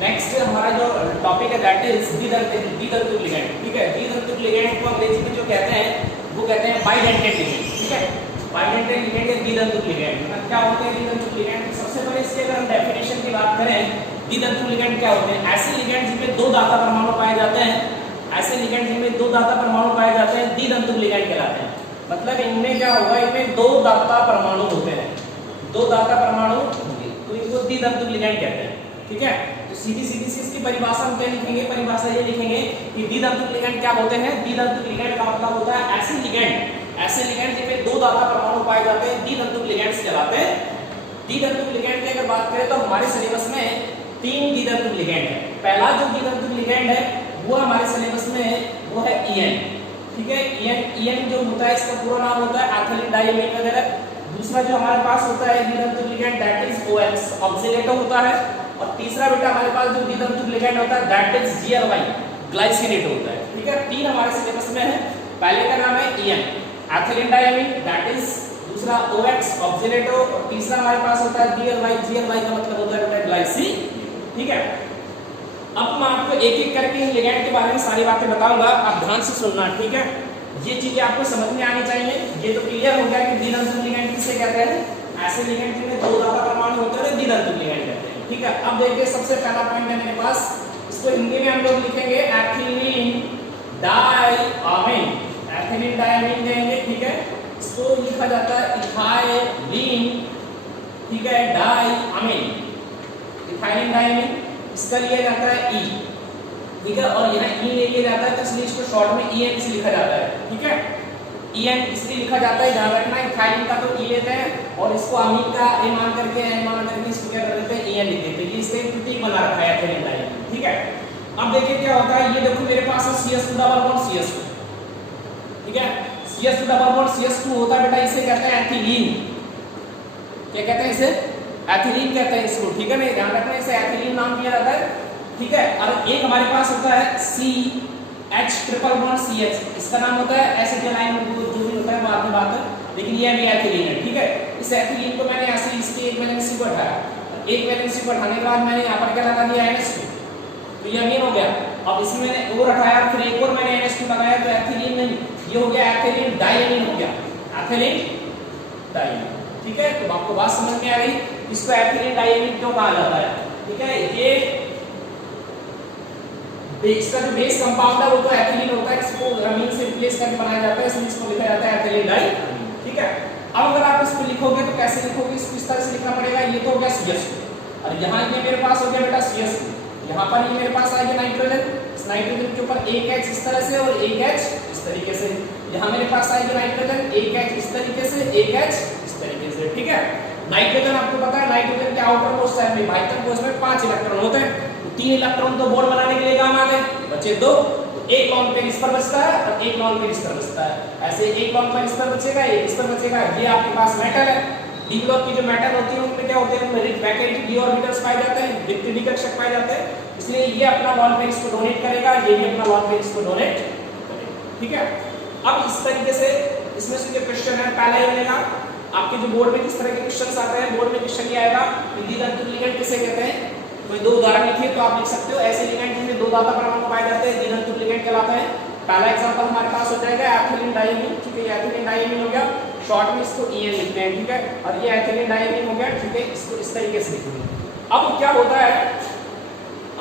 Next हमारा जो topic है दैट इज द्वितंतुक लिगैंड। ठीक है, द्वितंतुक लिगैंड को अंग्रेजी में जो कहते हैं वो कहते हैं बाइडेंटेड लिगैंड। ठीक है, बाइडेंटेड लिगैंड या द्वितंतुक लिगैंड। मतलब क्या होते हैं द्वितंतुक लिगैंड? सबसे पहले इसकी अगर हम डेफिनेशन की बात करें, द्वितंतुक लिगैंड क्या होते हैं? ऐसे लिगैंड जिनमें दो दाता परमाणु पाए जाते हैं, ऐसे लिगैंड जिनमें दो दाता परमाणु पाए जाते हैं द्वितंतुक लिगैंड कहलाते हैं। मतलब इनमें क्या होगा, इनमें दो दाता परमाणु होते हैं, दो दाता परमाणु होंगे तो इनको द्वितंतुक लिगैंड कहते हैं। ठीक है, तो सीधी सी इसकी परिभाषा हम क्या लिखेंगे? परिभाषा ये लिखेंगे कि द्वितंतुक लिगैंड क्या होते हैं? द्वितंतुक लिगैंड का मतलब होता है ऐसे लिगैंड जिनमें दो दाता परमाणु पाए जाते हैं द्वितंतुक लिगैंड्स कहलाते हैं। द्वितंतुक लिगैंड की अगर बात करें तो हमारे सिलेबस में 3 द्वितंतुक लिगैंड है। पहला जो द्वितंतुक लिगैंड है वो हमारे सिलेबस में है, वो है EN। ठीक है, EN जो होता है इसका पूरा नाम होता है एथिलीन डाइमीन वगैरह। दूसरा जो हमारे पास होता है द्वितंतुक लिगैंड दैट इज OX ऑक्सीलेटो होता है। और तीसरा बेटा हमारे पास जो द्वितंतुक लिगैंड होता है दैट इज GLY ग्लाइसिनेट होता है। ठीक है, 3 हमारे सिलेबस में है। पहले का नाम है EN ethylene diamine that is, दूसरा OX ऑक्सीलेटो और तीसरा हमारे पास होता है GLY का मतलब होता है बेटा ग्लाइसिनेट। ठीक है, अब मैं आपको एक एक करके इन लिगैंड के बारे में सारी बातें बताऊंगा, आप ध्यान से सुनना। ठीक है, ये चीजें आपको समझ में आनी चाहिए। ये तो क्लियर हो गया कि द्वितंतुक लिगैंड किसे कहते हैं? ऐसे लिगैंड जिनमें दो दाता परमाणु होते हैं द्वितंतुक लिगैंड कहते हैं। ठीक है, अब देखिए सबसे पहला पॉइंट है मेरे पास, इसको हिंदी में हम लोग लिखेंगे एथिलीन डाइमीन। एथिलीन डाइमीन कहेंगे। ठीक है, इसको लिखा जाता है इथाइलीन। ठीक है, डाइमीन, इथाइलीन डाइमीन, इसका लिया जाता है E। ठीक है, और यहाँ E ले लिया जाता है तो इसलिए इसको शॉर्ट में EN से लिखा जाता है। ठीक है, EN इसलिए लिखा जाता है, ध्यान रखना। इथाइलीन का तो E लेते हैं और इसको अमीन का A मान करके इसको क्या कर देते हैं? EN लिख देते हैं। ये इसका प्रतीक बना रखा है एथिलीन डाइमीन। ठीक है, अब देखिए क्या होता है। ये देखो मेरे पास है CS2 डबल बॉन्ड CS2। ठीक है, CS2 डबल बॉन्ड CS2 होता है बेटा, इसे कहते हैं एथिलीन। क्या कहते हैं इसे? एथिलीन कहते हैं इसको। ठीक है ना, ध्यान रखना, इसे एथिलीन नाम दिया जाता है। ठीक है, और एक हमारे पास होता है CH ट्रिपल बॉन्ड CH, इसका नाम होता है एसिटाइलिन, जो भी होता है बाद में बात है, लेकिन ये भी एथिलीन है। ठीक है, इस एथिलीन को मैंने ऐसे इसकी एक वैलेंसी को हटाया, एक वैलेंसी को हटाने के बाद मैंने यहाँ पर क्या लगा दिया NH2, तो ये अमीन हो गया। अब इसमें मैंने और हटाया, फिर एक और मैंने NH2 लगाया तो एथिलीन नहीं, ये हो गया एथिलीन डाइमीन हो गया, एथिलीन डाइमीन। ठीक है, तो आपको बात समझ में आ गई इसको एथिलीन डाइमीन क्यों कहा जाता है। ठीक है, ये इसका जो बेस कंपाउंड है वो तो एथिलीन होता है, इसको अमीन से रिप्लेस करके बनाया जाता है, इसलिए इसको लिखा जाता है एथिलीन डाइमीन। ठीक है, अब अगर आप इसको लिखोगे तो कैसे लिखोगे? इसको इस तरह से लिखना पड़ेगा। ये तो हो गया CS2 और यहाँ ये मेरे पास हो गया बेटा CS2। यहाँ पर ये मेरे पास आ गया नाइट्रोजन, इस नाइट्रोजन के ऊपर एक H इस तरह से और एक H इस तरीके से। यहाँ मेरे पास आएगी नाइट्रोजन, एक H इस तरीके से, एक H इस तरीके से। ठीक है, नाइट्रोजन आपको पता है नाइट्रोजन के आउटर मोस्ट है में बाह्यतम कोश में 5 इलेक्ट्रॉन होते हैं, तो 3 इलेक्ट्रॉन तो बॉन्ड बनाने के लिए काम आ गए, बचे 2, तो एक लॉन पेयर इस पर बचता है और एक लॉन पेयर इस पर बचता है। ऐसे एक लॉन पेयर इस पर बचेगा, एक इस पर बचेगा। ये आपके पास मेटल है, डी ब्लॉक की जो मेटल होती है उनमें क्या होते हैं? उनमें रिच वैकेंट डी ऑर्बिटल्स पाए जाते हैं, विपरीत कक्षक पाए जाते हैं, इसलिए ये अपना लॉन पेयर इसको डोनेट करेगा, ये भी अपना लॉन पेयर इसको डोनेट करेगा। ठीक है, अब इस तरीके से इसमें से जो क्वेश्चन है पहला ये लेगा आपके जो बोर्ड में किस तरह के क्वेश्चंस आते हैं। बोर्ड में क्वेश्चन ये आएगा कि द्वितंतुक लिगैंड किसे कहते हैं? कोई 2 उदाहरण लिखिए तो आप लिख सकते हो। ऐसे लिगैंड जिनमें 2 दाता परमाणु पाए जाते हैं द्वितंतुक लिगैंड कहलाते हैं। पहला एग्जांपल हमारे पास हो जाएगा एथिलीन डाइमीन। ठीक है, ये एथिलीन डाइमीन हो गया, शॉर्ट में इसको EN लिखते हैं। ठीक है, और ये एथिलीन डाइमीन हो गया। ठीक है, इसको इस तरीके से लिखेंगे। अब क्या होता है,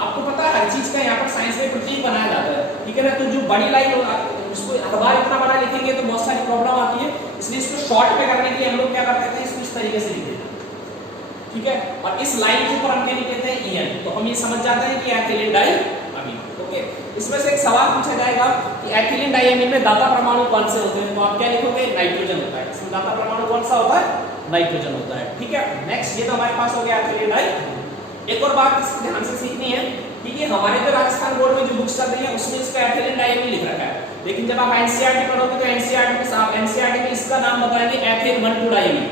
आपको पता है हर चीज का यहाँ पर साइंस में प्रतीक बनाया जाता है। ठीक है ना, तो जो बड़ी लाइन उसको हर बार इतना बड़ा लिखेंगे तो बहुत सारी प्रॉब्लम आती है, इसलिए इसको शॉर्ट में करने के लिए हम लोग क्या करते थे, इसको इस तरीके से लिख देते हैं। ठीक है, और इस लाइन के ऊपर हम क्या लिख देते हैं? EN, तो हम ये समझ जाते हैं कि एथिलीन डाइमीन। ओके, इसमें से एक सवाल पूछा जाएगा कि एथिलीन डाइमीन में दाता परमाणु कौन से होते हैं, तो आप क्या लिखोगे? नाइट्रोजन होता है। इसमें दाता परमाणु कौन सा होता है? नाइट्रोजन होता है। ठीक है, नेक्स्ट ये तो हमारे पास हो गया एथिलीन डाइमीन। एक और बात इसको ध्यान से सीखनी है कि ये हमारे जो राजस्थान बोर्ड में जो बुक्स चल रही है उसमें इसका एथिलीन डाइमीन लिख रखा है, लेकिन जब आप NCERT पढ़ोगे तो NCERT में इसका नाम बताएंगे एथिल 1,2 डाइमीन।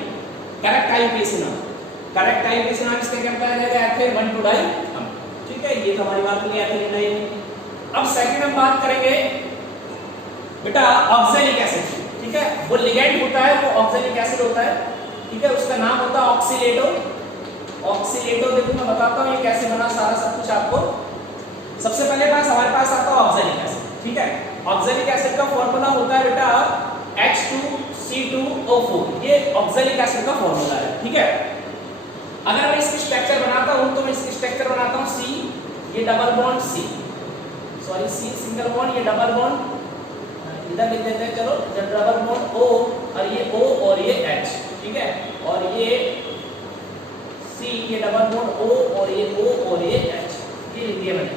करेक्ट आईयूपीएसी नाम, करेक्ट आईयूपीएसी नाम इसका क्या बताया जाएगा? Ethyl 1,2 diamine. ठीक है, ये तो हमारी बात हो गई एथिलीन डाइमीन। अब सेकंड हम बात करेंगे बेटा ऑक्सैलिक एसिड। ठीक है, वो लिगैंड होता है वो ऑक्सैलिक एसिड होता है। ठीक है, उसका नाम होता है ऑक्सीलेटो पूछा आपको, सबसे पहले पास हमारे पास आता है ऑक्सैलिक एसिड, ठीक है। ऑक्सैलिक एसिड का फॉर्मूला होता है बेटा H2C2O4, ये ऑक्सैलिक एसिड का फॉर्मूला है, ठीक है। अगर मैं इसकी स्ट्रक्चर बनाता हूं तो मैं इसकी स्ट्रक्चर बनाता हूं C, ये double bond C, sorry C single bond, ये डबल बॉन्ड इधर लिख देते हैं, चलो डबल बॉन्ड O और ये O और ये H, ठीक है। और ये C, ये डबल बॉन्ड O और ये O और ये H, ये लिख दिया मैंने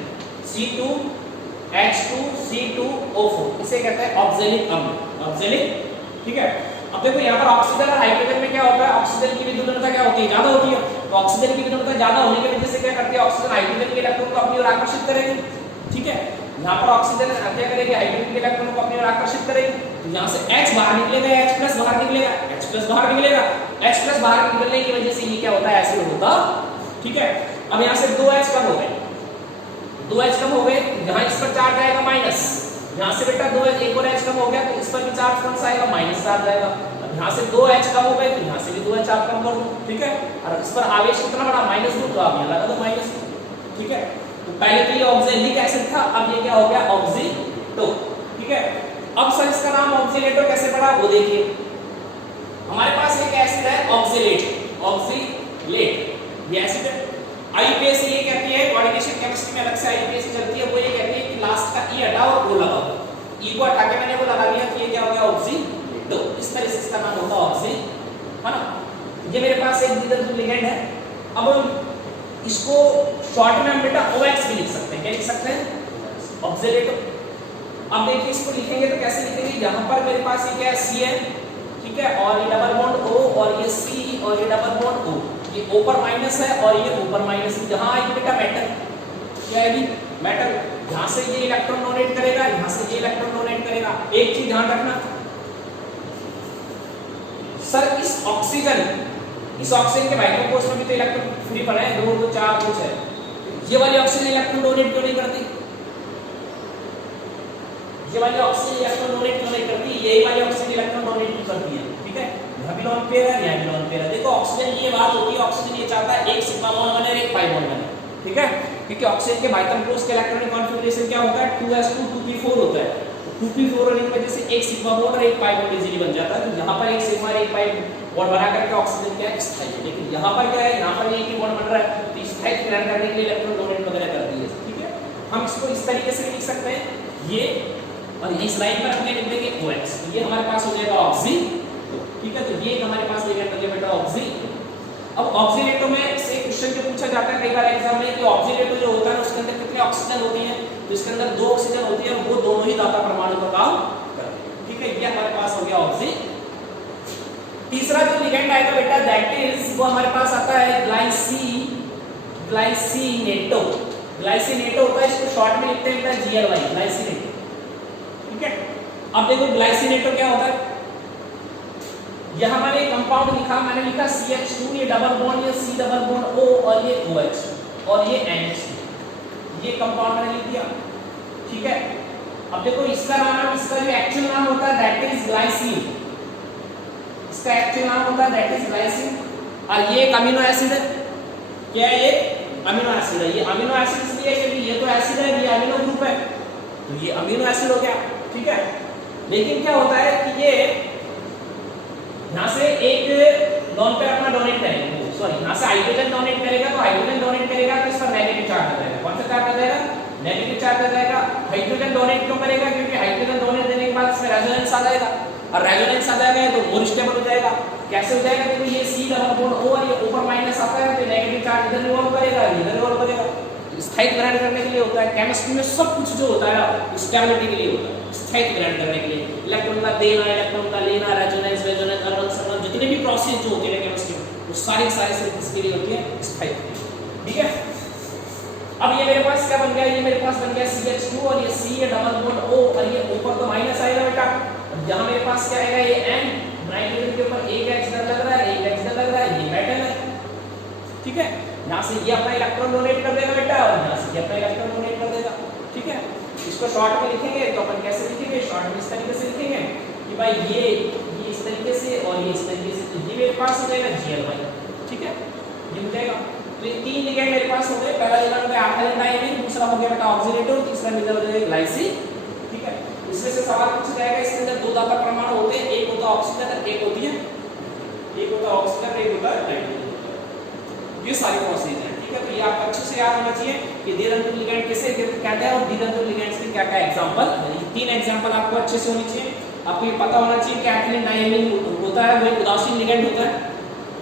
C2H2C2O4, इसे कहते हैं ऑक्सैलिक अम्ल, ऑक्सैलिक, ठीक है। अब देखो यहाँ पर ऑक्सीजन और हाइड्रोजन में क्या होता है, ऑक्सीजन की विद्युत क्या होती है, ज्यादा होती है। तो ऑक्सीजन की विद्युत ज्यादा होने की वजह से क्या करती है, ऑक्सीजन हाइड्रोजन के इलेक्ट्रॉन को अपनी ओर आकर्षित करेगी, ठीक है। यहाँ पर ऑक्सीजन क्या करेगी, हाइड्रोजन के इलेक्ट्रॉन को अपनी ओर आकर्षित करेगी, तो यहाँ से H बाहर निकलेगा, H प्लस बाहर निकलेगा, H प्लस बाहर निकलेगा, H प्लस बाहर निकलने की वजह से ये क्या होता है, एसिड होता, ठीक है। अब यहाँ से 2H कम हो गए, 2H कम हो गए, यहाँ इस पर चार्ज आएगा माइनस, यहाँ से बेटा 2H एक और H कम हो गया तो इस पर भी चार्ज कौन सा आएगा, माइनस चार्ज आएगा। अब यहाँ से 2H कम हो गए तो यहाँ से भी 2H आप कम कर दो, ठीक है। और इस पर आवेश कितना बड़ा, -2, तो आप यहाँ लगा दो -2, ठीक है। तो पहले तो ये ऑक्सैलिक एसिड था, अब ये क्या हो गया, ऑक्सीटो, ठीक है। अब सर इसका नाम ऑक्सीलेटो कैसे पड़ा वो देखिए। हमारे पास एक एसिड है ऑक्सीलेट, ऑक्सीलेट, ये एसिड है। आईयूपीएसी ये कहती है, कोऑर्डिनेशन केमिस्ट्री में अलग से आईयूपीएसी चलती है, वो ये कहती है कि लास्ट का ई हटाओ और वो लगाओ, ई को हटा के मैंने वो लगा दिया तो ये क्या हो गया, ऑक्सीलेटो। इस तरह से इसका नाम होता है ऑक्सी, है ना। ये मेरे पास एक द्विधातु लिगैंड है। अब इसको शॉर्ट में हम बेटा OX भी लिख सकते हैं, क्या लिख सकते हैं, ऑक्सीलेटो। अब देखिए इसको लिखेंगे तो कैसे लिखेंगे, यहाँ पर मेरे पास ये क्या है, Cn, ठीक है, और ये डबल बॉन्ड O और ये C और ये डबल बॉन्ड O, ये O पर माइनस है और ये O पर माइनस है। यहाँ आएगी बेटा मेटल, क्या आएगी, मेटल। यहाँ से ये इलेक्ट्रॉन डोनेट करेगा, यहाँ से ये इलेक्ट्रॉन डोनेट करेगा। एक चीज ध्यान रखना सर, इस ऑक्सीजन के भाइयों को उसमें भी तो इलेक्ट्रॉन फ्री पड़ा है, 2 2 4 कुछ है, ये वाली ऑक्सीजन इलेक्ट्रॉन डोनेट क्यों नहीं करती, ये वाली ऑक्सीजन इलेक्ट्रॉन डोनेट क्यों नहीं करती, यही वाली ऑक्सीजन इलेक्ट्रॉन डोनेट क्यों करती है, ठीक है। यहाँ भी लोन पेयर है, यहाँ भी लोन पेयर है। देखो ऑक्सीजन की ये बात होती है, ऑक्सीजन ये चाहता है एक सिग्मा बॉन्ड बने और एक पाई बॉन्ड बने, ठीक है। क्योंकि ऑक्सीजन के भाइटम पोस्ट के इलेक्ट्रॉनिक कॉन्फ़िगरेशन क्या होता है, 2s2 2p4 होता है। 2p4 होने की वजह से एक सिग्मा बॉन्ड और एक पाई बॉन्ड इजीली बन जाता है। तो यहाँ पर एक सिग्मा और एक पाई बॉन्ड बना करके ऑक्सीजन क्या है, स्थायी है। लेकिन यहाँ पर क्या है, यहाँ पर एक ही बॉन्ड बन रहा है, तो स्थायी ग्रहण करने के लिए इलेक्ट्रॉन डोनेट वगैरह करती है, ठीक है। हम इसको इस तरीके से लिख सकते हैं, ये और इस लाइन पर हमने लिख देंगे OX, तो ये हमारे पास हो जाएगा ऑक्सी, ठीक है। तो ये हमारे पास लिगैंड बन गया बेटा ऑक्सी। अब ऑक्सीलेटो में से क्वेश्चन जो पूछा जाता है कई बार एग्जाम में कि ऑक्सीलेटो जो होता है उसके अंदर कितने ऑक्सीजन होती हैं, तो इसके अंदर 2 ऑक्सीजन होती है और वो दोनों ही दाता परमाणु का काम करते हैं, ठीक है। ये हमारे पास हो गया ऑक्सी। तीसरा जो लिगैंड आएगा बेटा दैट इज, वो हमारे पास आता है ग्लाइसिनेटो। ग्लाइसिनेटो होता है, इसको शॉर्ट में लिखते हैं बेटा GLY, ग्लाइसिनेटो, ठीक है। अब देखो ग्लाइसिनेटो क्या होता है, यहाँ मैंने कंपाउंड लिखा, मैंने लिखा CH2, ये डबल बॉन्ड, ये C डबल बॉन्ड O और ये OH और ये NH, ये कंपाउंड मैंने लिख दिया, ठीक है। अब देखो इसका नाम, इसका जो एक्चुअल नाम होता है दैट इज ग्लाइसिन, इसका एक्चुअल नाम होता है दैट इज ग्लाइसिन। और ये एक अमीनो एसिड है, क्या है, ये अमीनो एसिड है। ये अमीनो एसिड इसलिए क्योंकि ये तो एसिड है, ये अमीनो ग्रुप है, तो ये अमीनो एसिड हो गया, ठीक है। लेकिन क्या होता है कि ये यहाँ से एक लोन पे अपना डोनेट करेगा, सॉरी यहाँ से हाइड्रोजन डोनेट करेगा, तो हाइड्रोजन डोनेट करेगा तो इस पर नेगेटिव चार्ज आ जाएगा। कौन सा चार्ज आ जाएगा, नेगेटिव चार्ज आ जाएगा। हाइड्रोजन डोनेट क्यों करेगा, क्योंकि हाइड्रोजन डोनेट देने के बाद इसमें रेजोनेंस आ जाएगा, और रेजोनेंस आ जाएगा तो मोर स्टेबल हो जाएगा। कैसे हो जाएगा, क्योंकि ये C डबल बॉन्ड O और ये ऊपर माइनस आता है तो नेगेटिव चार्ज इधर रिवॉल्व करेगा, इधर रिवॉल्व करेगा। स्थायी ग्रहण करने के लिए होता है, केमिस्ट्री में सब कुछ जो होता है स्टेबिलिटी के लिए होता है, स्थायी ग्रहण करने के लिए। इलेक्ट्रॉन का देना, इलेक्ट्रॉन का लेना, रेजोनेंस, रेजोनेंस, अर्धन सरन, जितने भी प्रोसेस जो होते हैं केमिस्ट्री में वो सारी सिर्फ किसके लिए होती है, स्थायी, ठीक है। अब ये मेरे पास क्या बन गया, ये मेरे पास बन गया CH2 और ये C, ये डबल बॉन्ड O और ये ऊपर तो माइनस आएगा बेटा। यहाँ मेरे पास क्या आएगा, ये N, नाइट्रोजन के ऊपर एक H लग रहा है, एक H लग रहा है, ये मेटल है, ठीक है। यहाँ से ये अपना इलेक्ट्रॉन डोनेट कर देगा बेटा, और यहाँ से ये अपना इलेक्ट्रॉन डोनेट कर देगा, ठीक है। इसको शॉर्ट में लिखेंगे तो अपन कैसे लिखेंगे, शॉर्ट में इस तरीके से लिखेंगे कि भाई ये इस तरीके से और ये इस तरीके से, तो ये मेरे पास हो जाएगा GLY, ठीक है, ये हो जाएगा। तो ये 3 लिगेंड मेरे पास हो गए। पहला लिगेंड हो गया एल्काइल डायमीन, दूसरा हो गया बेटा ऑक्सीडेटर, तीसरा मिला हो जाएगा ग्लाइसिन। ठीक है, इसमें से सवाल पूछा जाएगा इसके अंदर 2 दाता परमाणु होते हैं, एक होता है ऑक्सीजन, एक होती है ऑक्सीजन, एक होता है नाइट्रोजन। ये सारी प्रोसेस है। ठीक है, तो ये आपको अच्छे से याद होना चाहिए कि द्विधातु लिगेंड कैसे कहते हैं और द्विधातु लिगेंड्स के क्या-क्या एग्जांपल, ये 3 एग्जांपल आपको अच्छे से होनी चाहिए। आपको ये पता होना चाहिए कि एथिलीन डायमीन होता है, वो उदासीन लिगेंड होता है,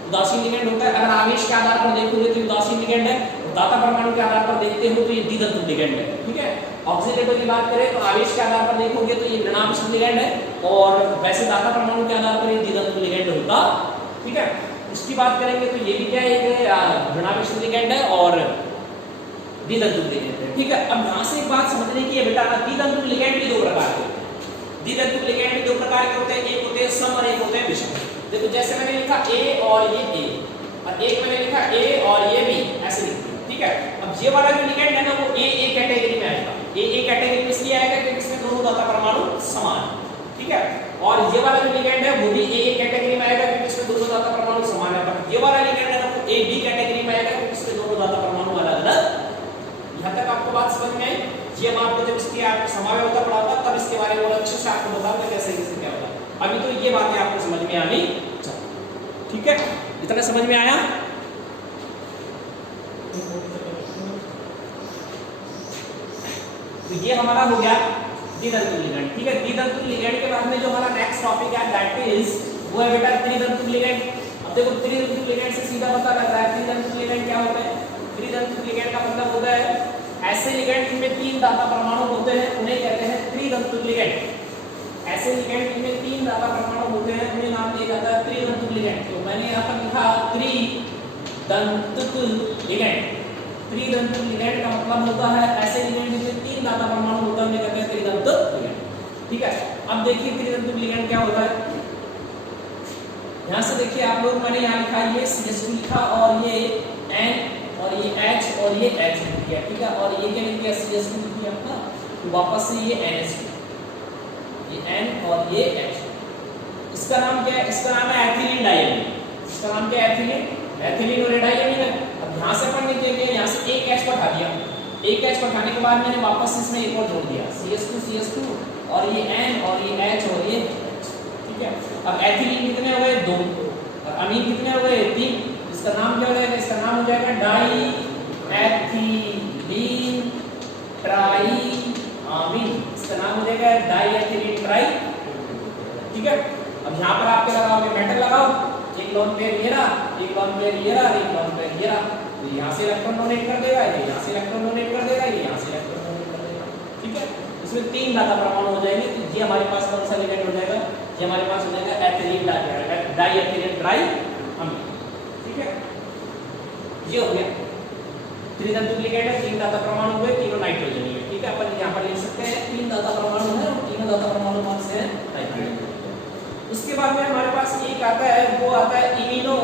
उदासीन लिगेंड होता है। अगर आवेश के आधार पर देखोगे तो उदासीन लिगेंड है, दाता परमाणु के आधार पर देखते हो तो ये द्विधातु लिगेंड है। ठीक है, ऑक्सीडेटर की बात करें तो आवेश के आधार पर देखोगे तो ये ऋणावेशित लिगेंड है, और वैसे दाता परमाणु के आधार पर ये द्विधातु लिगेंड होता। ठीक है, इसकी बात करेंगे तो ये भी क्या है, एक ऋणावेशित लिगेंड है और द्विधातु लिगेंड है। ठीक है, अब यहाँ से एक बात समझने की है बेटा, द्विधातु लिगेंड भी 2 प्रकार के होते हैं। द्विधातु लिगेंड भी 2 प्रकार के होते हैं, एक होते हैं सम और एक होते हैं विषम। देखो जैसे मैंने लिखा A और ये A, और एक मैंने लिखा A और ये B, ऐसे लिख दिया। ठीक है, अब ये वाला जो लिगेंड है ना वो A कैटेगरी में आएगा। A कैटेगरी में इसलिए आएगा क्योंकि इसमें दोनों दाता परमाणु समान है। ठीक है, और ये वाला जो लिगेंड है वो भी A कैटेगरी में आएगा क्योंकि इसमें दोनों दाता परमाणु समान है। पर ये वाला लिगेंड है ना वो AB कैटेगरी में आएगा क्योंकि इसमें दोनों दाता परमाणु अलग-अलग। यहां तक आपको बात समझ में आई? ये हम आपको जब इसकी आपको समावेयता पढ़ाऊंगा तब इसके बारे में और अच्छे से आपको बताऊंगा कैसे कैसे क्या होगा। अभी तो ये बातें आपको समझ में आनी चाहिए। ठीक है, इतना समझ में आया? तो ये हमारा हो गया द्विधातु लिगेंड। ठीक है, द्विधातु लिगेंड के बाद में जो हमारा नेक्स्ट टॉपिक है दैट इज वो है बेटा त्रिधातु लिगेंड। अब देखो त्रिधातु लिगेंड से सीधा पता लग रहा है त्रिधातु लिगेंड क्या होता है। त्रिधातु लिगेंड का मतलब होता है ऐसे लिगेंड जिनमें 3 दाता परमाणु होते हैं उन्हें कहते हैं त्रिधातु लिगेंड। ऐसे लिगेंड जिनमें 3 दाता परमाणु होते हैं उन्हें नाम दिया जाता है त्रिधातु लिगेंड। तो मैंने यहाँ पर लिखा त्रिधातु लिगेंड। त्रिधातु लिगेंड का मतलब होता है ऐसे लिगेंड जिनमें 3 दाता परमाणु होता है उन्हें कहते हैं त्रिधातु लिगेंड। ठीक है, अब देखिए त्रिधातु लिगेंड क्या होता है। यहाँ से देखिए आप लोग, मैंने यहाँ लिखा ये CH2 लिखा और ये N और ये H और ये H लिख दिया। ठीक है, और ये क्या लिख दिया CH2 लिख दिया अपना, तो वापस से ये NH2, ये N और ये H। इसका नाम क्या है? इसका नाम है एथिलीन डायमीन। इसका नाम क्या है? एथिलीन और डायमीन है। अब यहाँ से अपन लिख देंगे, यहाँ से एक H पठा दिया, एक H पठाने के बाद मैंने वापस इसमें एक और जोड़ दिया CH2 और ये N और ये H और ये H। ठीक है, अब एथिलीन कितने हो गए? 2 और अमीन कितने हो गए? 3। इसका नाम क्या हो जाएगा? इसका नाम हो जाएगा डाई एथिलीन ट्राई अमीन। इसका नाम हो जाएगा डाई एथिलीन ट्राई। ठीक है, अब यहाँ पर आपके लगाओगे मेटल लगाओ, एक लोन पेयर ये रहा, एक लोन पेयर ये रहा, एक लोन पेयर ये रहा, तो यहाँ से इलेक्ट्रॉन डोनेट कर देगा, ये यहाँ से इलेक्ट्रॉन डोनेट कर देगा, ये यहाँ से इलेक्ट्रॉन डोनेट कर देगा। ठीक है, इसमें 3 दाता परमाणु हो जाएंगे। तो ये हमारे पास कौन सा लिगेंड हो जाएगा? ये हमारे पास हो जाएगा एथिलीन डाई एथिलीन ट्राई अमीन। ठीक है, ये हो गया त्रिधातु लिगेंड है, 3 दाता परमाणु हुए, तीनों नाइट्रोजन है। ठीक है, अपन यहाँ पर लिख सकते हैं 3 दाता परमाणु है और तीनों दाता परमाणु कौन से हैं? नाइट्रोजन। उसके बाद में हमारे पास एक आता है, वो आता है इमिनो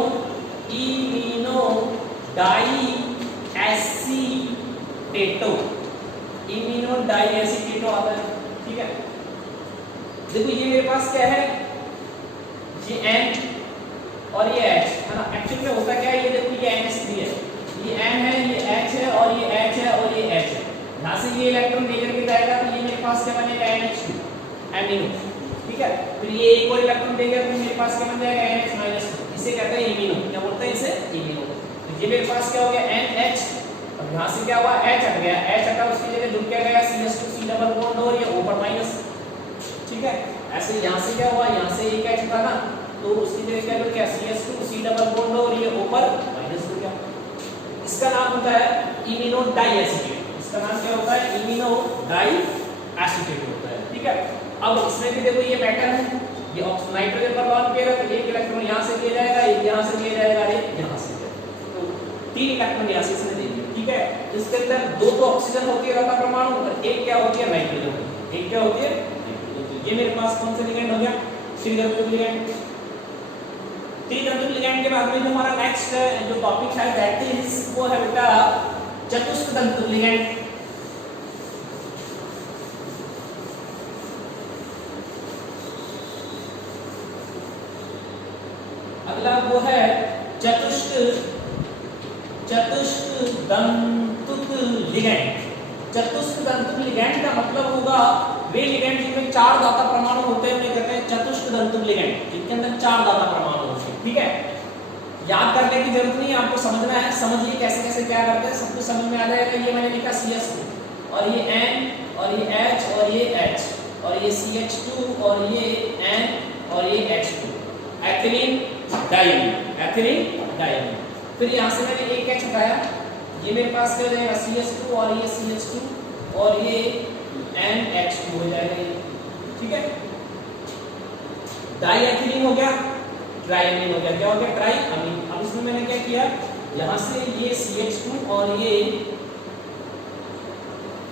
डाई एसीटेटो। इमिनो डाई एसीटेटो आता है। ठीक है, देखो ये मेरे पास क्या है, ये N और ये H है ना। एक्चुअली में होता क्या है, ये देखो ये NH3 है, ये N है, ये H है और ये H है और ये H है। यहाँ से ये इलेक्ट्रॉन लेकर के जाएगा तो ये मेरे पास क्या बनेगा? NH2 amino. ठीक है, फिर ये एक और इलेक्ट्रॉन देगा तो मेरे पास क्या बन जाएगा? NH-2। इसे कहते हैं इमिनो। क्या बोलते हैं इसे? इमिनो। तो ये मेरे पास क्या हो गया? NH, और यहाँ से क्या हुआ? H हट गया, H हटा, उसकी जगह जुड़ क्या गया? CH2 C डबल बॉन्ड और ये ऊपर माइनस। ठीक है, ऐसे यहाँ से क्या हुआ? यहाँ से एक H था ना, तो उसकी जगह क्या जुड़ गया? CH2 C डबल बॉन्ड और ये ऊपर माइनस हो गया। इसका नाम होता है इमिनो डाई एसीटेट। इसका नाम क्या होता है? इमिनो डाई एसीटेट होता है। ठीक है, अब इसमें भी देखो ये पैटर्न है, ये नाइट्रोजन पर लॉन पेयर है, तो एक इलेक्ट्रॉन यहाँ से लिया जाएगा, एक यहाँ से लिया जाएगा, एक यहाँ से लिया जाएगा, तो 3 इलेक्ट्रॉन यहाँ से इसने दे दिए। ठीक है, इसके अंदर 2 तो ऑक्सीजन होती है दाता परमाणु और एक क्या होती है? नाइट्रोजन। एक क्या होती है? नाइट्रोजन। ये मेरे पास कौन सा लिगेंड हो गया? त्रिधातु लिगेंड। त्रिधातु लिगेंड के बाद में जो हमारा नेक्स्ट जो टॉपिक है दैट इज वो है बेटा चतुष्क लिगेंड। अगला वो है चतुष्क चतुष्कदंतुक लिगैंड। चतुष्कदंतुक लिगैंड का मतलब होगा वे लिगैंड जिनमें 4 दाता परमाणु होते हैं उन्हें कहते हैं चतुष्कदंतुक लिगैंड, जिनके अंदर 4 दाता परमाणु होते हैं। ठीक है, याद करने की जरूरत नहीं है, आपको समझना है। समझिए कैसे कैसे क्या करते हैं, सब कुछ समझ में आ जाएगा। ये मैंने लिखा CH2 और ये N और ये H और ये H और ये CH2 और ये N और ये H2, ethylene diamine, ethylene diamine. फिर यहाँ से मैंने एक H हटाया, ये मेरे पास क्या हो जाएगा CH2 और ये CH2 और ये NH2 हो जाएगा ये। ठीक है, डाईएथिलीन हो गया, ट्राइएमीन हो गया। क्या हो गया? ट्राइएमीन। अब इसमें मैंने क्या किया, यहाँ से ये CH2 और ये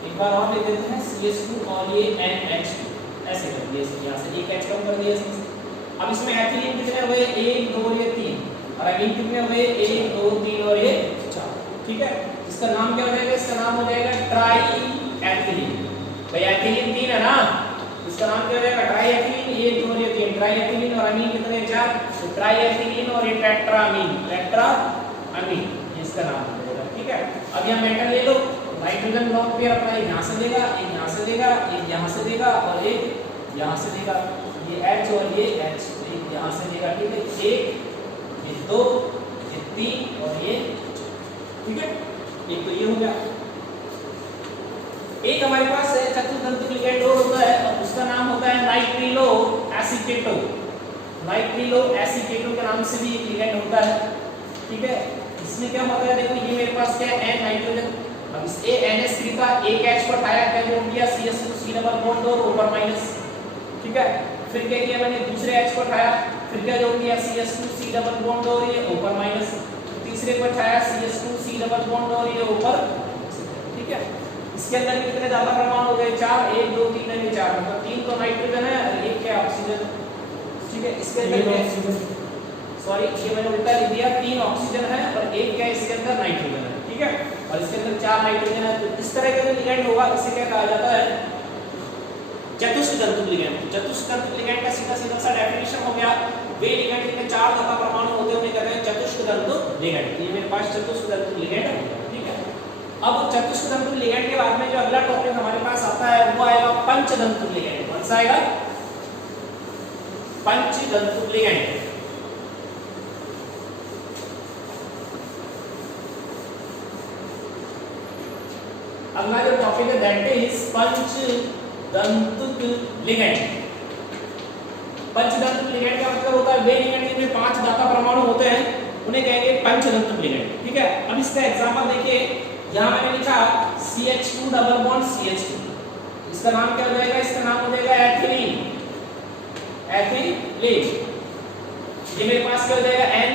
एक बार और लिख देते हैं CH2 और ये NH2, ऐसे कर दिया इसमें, यहाँ से एक H कम कर दिया इसमें। अब इसमें एथिलीन कितने हुए? 1 2 और ये 3, और अमीन कितने हुए? 1 2 3 और ये 4। ठीक है, इसका नाम क्या हो जाएगा? इसका नाम हो जाएगा ट्राईएथिलीन। भाई एथिलीन 3 है ना, इसका नाम क्या हो जाएगा? ट्राईएथिलीन। 1 2 और ये 3, ट्राईएथिलीन। और अमीन कितने? 4, तो ट्राईएथिलीन और ये टेट्रामीन, टेट्रामीन इसका नाम हो जाएगा। ठीक है, अब यहाँ मेटल ले लो, नाइट्रोजन लॉन्ग पेयर अपना एक यहाँ से लेगा, एक यहाँ से लेगा, एक यहाँ से लेगा और एक यहाँ से लेगा। ये H और ये H, एक यहाँ से लेगा। ठीक है, एक, ये 2, ये 3 और ये 4। ठीक है, एक तो ये हो गया। एक हमारे पास है चतुष्कदंतुक लिगैंड और होता है, और उसका नाम होता है नाइट्रिलो एसीटेटो। नाइट्रिलो एसीटेटो के नाम से भी एक लिगैंड होता है। ठीक है, इसमें क्या होता है? देखो ये मेरे पास क्या है? N nitrogen. अब इस NH3 का एक H को हटाया, क्या जोड़ दिया? CH2 डबल बॉन्ड और ऊपर माइनस। ठीक है, फिर क्या किया मैंने? दूसरे H को हटाया, फिर क्या जोड़ दिया? CH2 डबल बॉन्ड और ये ऊपर माइनस। तीसरे को हटाया, CH2 डबल बॉन्ड और ये ऊपर। ठीक है, इसके अंदर कितने दाता परमाणु हो गए? 4, 1 2 3 और 4, मतलब 3 तो नाइट्रोजन है और एक क्या? ऑक्सीजन। ठीक है, इसके अंदर सॉरी ये मैंने उल्टा लिख दिया, 3 ऑक्सीजन है और एक क्या? इसके अंदर नाइट्रोजन है। ठीक है, और इसके अंदर 4 नाइट्रोजन है। तो इस तरह का जो लिगैंड होगा इसे क्या कहा जाता है? चतुष्कदंतुक लिगैंड। चतुष्कदंतुक लिगैंड का सीधा सीधा सा डेफिनेशन हो गया, वे लिगैंड जिनमें 4 दाता परमाणु होते हैं उन्हें कहते हैं चतुष्कदंतुक लिगैंड। ये मेरे पास चतुष्कदंतुक लिगैंड है। ठीक है, अब चतुष्कदंतुक लिगैंड के बाद में जो अगला टॉपिक हमारे पास आता है वो आएगा पंचदंतुक लिगैंड। कौन सा आएगा? पंचदंतुक लिगैंड। अगला जो टॉपिक है दैट इज पंचदंतुक लिगैंड। पंचदंतुक लिगैंड का मतलब होता है वे लिगैंड जिनमें 5 दाता परमाणु होते हैं उन्हें कहेंगे पंचदंतुक लिगैंड। ठीक है, अब इसका एग्जांपल देखिए, यहाँ मैंने लिखा CH2 डबल बॉन्ड CH2, इसका नाम क्या हो जाएगा? इसका नाम हो जाएगा एथिलीन, एथिलीन। ये मेरे पास क्या हो जाएगा? N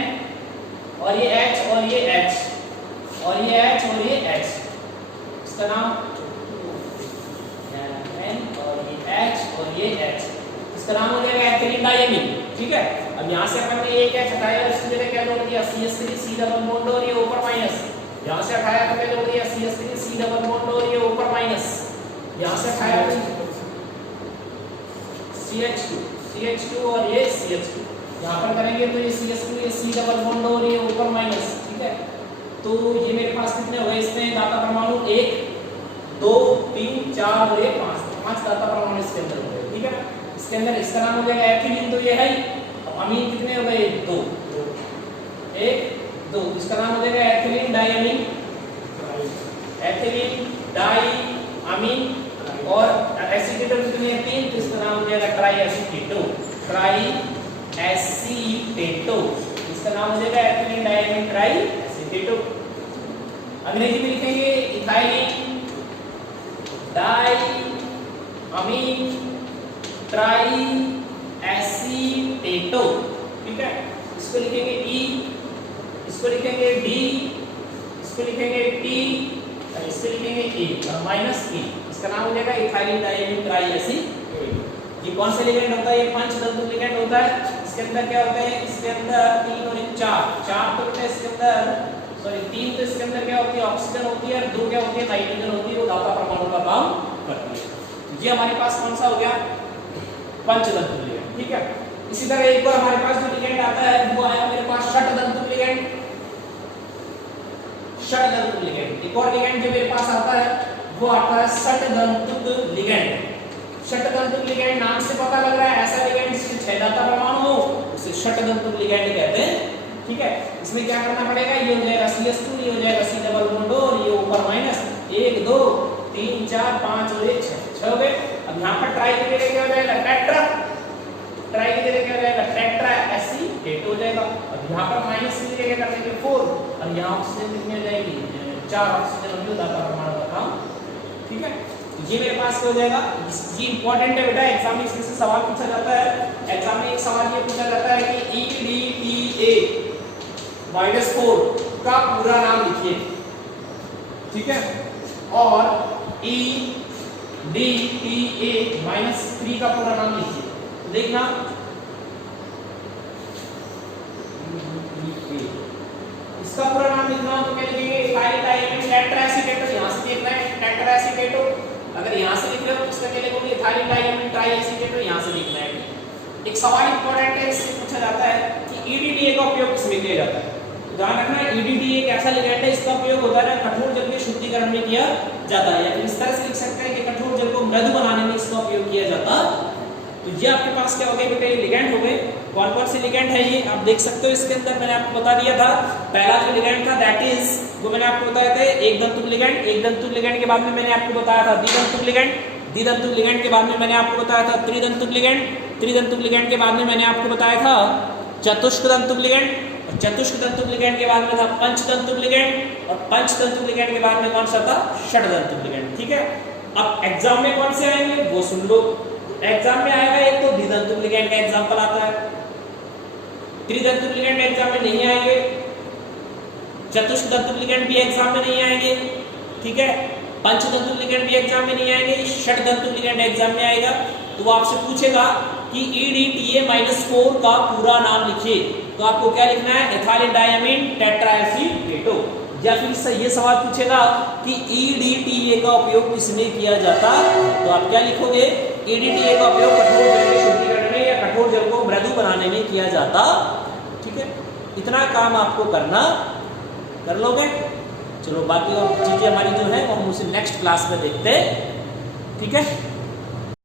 और ये H और ये H और ये H और ये H, इसका नाम N और ये H और ये H, इसका नाम हो जाएगा एथिलीन डायमीन। ठीक है, अब यहाँ से अपन ने एक H हटाया, इसकी जगह क्या जोड़ दिया? CH3 डबल बॉन्ड और ये ऊपर माइनस। यहाँ से हटाया तो क्या जोड़ दिया? CH3 डबल बॉन्ड और ये ऊपर माइनस। यहाँ से हटाया तो CH2 और ये CH2, यहाँ पर करेंगे तो ये CH2 ये C डबल बॉन्ड और ये ऊपर माइनस। ठीक है, तो ये मेरे पास कितने हुए? इसमें दाता परमाणु 1 2 3 4 और 5 दाता परमाणु इसके अंदर हो गए। ठीक है, इसके अंदर इसका नाम हो जाएगा एथिलीन, तो ये है। अब अमीन कितने हो गए? 2 1 2, इसका नाम हो जाएगा एथिलीन डायमीन, एथिलीन डायमीन। और एसीटेटो कितने हैं? 3, तो इसका नाम हो जाएगा ट्राईएसीटेटो, ट्राईएसीटेटो, इसका नाम हो जाएगा एथिलीन डायमीन ट्राईएसीटेटो। अंग्रेजी में लिखेंगे इथाइलिन डायमीन ट्राईएसीटेटो। ठीक है, इसको लिखेंगे E, इसको लिखेंगे D, इसको लिखेंगे T और इसको लिखेंगे E और माइनस E, इसका नाम हो जाएगा इथाइलिन डायमीन ट्राईएसीटेटो। ये कौन सा लिगैंड होता है? ये पंचदंतुक लिगैंड होता है। इसके अंदर क्या होता है? इसके अंदर 3 और 4 तो होता है इसके अंदर, सॉरी 3 तो इसके अंदर क्या होती है? ऑक्सीजन होती है, और 2 क्या होती है? नाइट्रोजन होती है, वो दाता परमाणु का काम करती है। ये हमारे पास कौन सा हो गया? पंचदंतुक लिगैंड। ठीक है, इसी तरह एक बार हमारे पास जो लिगैंड आता है वो आया मेरे पास षटदंतुक लिगैंड। षटदंतुक लिगैंड। एक और लिगैंड जो मेरे पास आता है वो आता है षटदंतुक लिगैंड। षटदंतुक लिगैंड नाम से पता लग रहा है ऐसा लिगैंड जिससे 6 दाता परमाणु हो उसे षटदंतुक लिगैंड कहते हैं। ठीक है, इसमें क्या करना पड़ेगा, ये हो जाएगा CS2, ये हो जाएगा C डबल बॉन्ड और ये ऊपर माइनस 1 2 3 4 5 और 1 6 हो गए। अब यहाँ पर ट्राई की जगह क्या हो जाएगा, टेट्रा, ट्राई की जगह क्या हो जाएगा, टेट्रा एसीटेट हो जाएगा। अब यहाँ पर माइनस की जगह कर देंगे 4 और यहाँ ऑक्सीजन कितनी हो जाएगी, 4 ऑक्सीजन होगी दाता परमाणु का काम। ठीक है, ये मेरे पास हो जाएगा। ये इंपॉर्टेंट है बेटा, एग्जाम में इससे सवाल पूछा जाता है। एग्जाम में एक सवाल ये पूछा जाता है कि EDTA -4 का पूरा नाम लिखिए। ठीक है, और EDTA -3 का पूरा नाम लिखिए। देखना इसका पूरा नाम लिखना हो तो क्या लिखेंगे, इथाइल डाइएमिन टेट्राएसीटेट, तो यहां से देखना है टेट्राएसीटेट। अगर यहां से लिख रहे हो तो इसका क्या लिखोगे, इथाइल डाइएमिन ट्राइएसीटेट, तो यहां से लिखना है। एक सवाल इंपॉर्टेंट है, इससे पूछा जाता है कि EDTA का उपयोग किसमें किया जाता है। ध्यान रखना है EDTA एक ऐसा लिगैंड है इसका उपयोग होता है कठोर जल के शुद्धिकरण में किया जाता है, या फिर इस तरह से लिख सकते हैं कि कठोर जल को मृदु बनाने में इसका उपयोग किया जाता है। तो ये आपके पास क्या हो गए बेटा, ये लिगैंड हो गए। कौन कौन से लिगैंड है ये आप देख सकते हो। इसके अंदर मैंने आपको बता दिया था, पहला जो लिगैंड था दैट इज, वो मैंने आपको बताया था एक दंतुक लिगैंड। एक दंतुक लिगैंड के बाद में मैंने आपको बताया था द्विदंतुक लिगैंड। द्विदंतुक लिगैंड के बाद में मैंने आपको बताया था त्रिदंतुक लिगैंड। त्रिदंतुक लिगैंड के बाद में मैंने आपको बताया था चतुष्कदंतुक लिगैंड। और चतुष्कदंतुक लिगैंड के बाद में था पंचदंतुक लिगैंड। और पंचदंतुक लिगैंड के बाद में कौन सा था, षटदंतुक लिगैंड। ठीक है, अब एग्जाम में कौन से आएंगे वो सुन लो। एग्जाम में आएगा एक तो द्विदंतुक लिगैंड का एग्जांपल आता है, त्रिदंतुक लिगैंड एग्जाम में नहीं आएंगे, चतुष्कदंतुक लिगैंड भी एग्जाम में नहीं आएंगे। ठीक है, पंचदंतुक लिगैंड भी एग्जाम में नहीं आएंगे, षटदंतुक लिगैंड एग्जाम में आएगा। तो वो आपसे पूछेगा कि EDTA -4 का पूरा नाम लिखिए, तो आपको क्या लिखना है, इथाइल डाइएमिन टेट्राएसीटेटो। या फिर ये सवाल पूछेगा कि EDTA का उपयोग किसमें किया जाता, तो आप क्या लिखोगे, EDTA का उपयोग कठोर जल के शुद्धिकरण में या कठोर जल को मृदु बनाने में किया जाता। ठीक है, इतना काम आपको करना, कर लोगे। चलो बाकी और चीजें हमारी जो है वो हम उसे नेक्स्ट क्लास में देखते हैं। ठीक है।